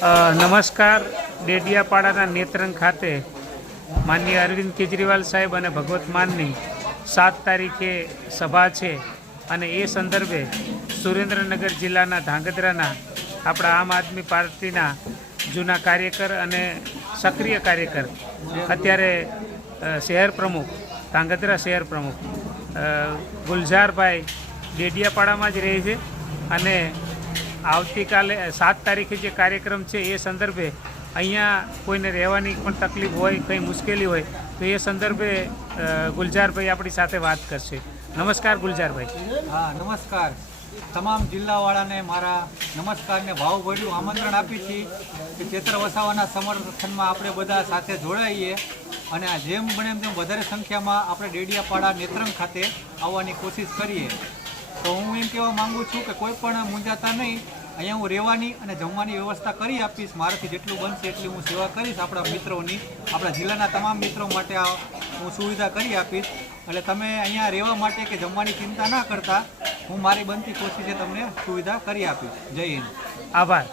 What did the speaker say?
નમસ્કાર. ડેડિયાપાડાના નેત્રંગ ખાતે માનનીય અરવિંદ કેજરીવાલ સાહેબ અને ભગવત માનની 7 તારીખે સભા છે અને એ સંદર્ભે સુરેન્દ્રનગર જિલ્લાના ધાંગધ્રાના આપણા આમ આદમી પાર્ટીના જૂના કાર્યકર અને સક્રિય કાર્યકર અત્યારે શહેર પ્રમુખ ધાંગધ્રા શહેર પ્રમુખ ગુલઝારભાઈ ડેડિયાપાડામાં જ રહે છે અને આવતીકાલે 7 તારીખે જે કાર્યક્રમ છે એ સંદર્ભે અહીંયા કોઈને રહેવાની પણ તકલીફ હોય, કંઈ મુશ્કેલી હોય તો એ સંદર્ભે ગુલઝારભાઈ આપણી સાથે વાત કરશે. નમસ્કાર ગુલઝારભાઈ. હા, નમસ્કાર. તમામ જિલ્લાવાળાને મારા નમસ્કારને ભાવભર્યું આમંત્રણ આપી છીએ કે ચેતર વસાવાના સમર્થનમાં આપણે બધા સાથે જોડાઈએ અને જેમ બને તેમ વધારે સંખ્યામાં આપણે ડેડિયાપાડા નેત્રંગ ખાતે આવવાની કોશિશ કરીએ. તો હું એમ કહેવા માગું છું કે કોઈ પણ મૂંઝાતા નહીં. અહીંયા હું રહેવાની અને જમવાની વ્યવસ્થા કરી આપીશ. મારાથી જેટલું બનશે એટલી હું સેવા કરીશ. આપણા મિત્રોની, આપણા જિલ્લાના તમામ મિત્રો માટે હું સુવિધા કરી આપીશ. એટલે તમે અહીંયા રહેવા માટે કે જમવાની ચિંતા ના કરતા, હું મારી બનતી કોશિશે તમને સુવિધા કરી આપીશ. જય હિન્દ. આભાર.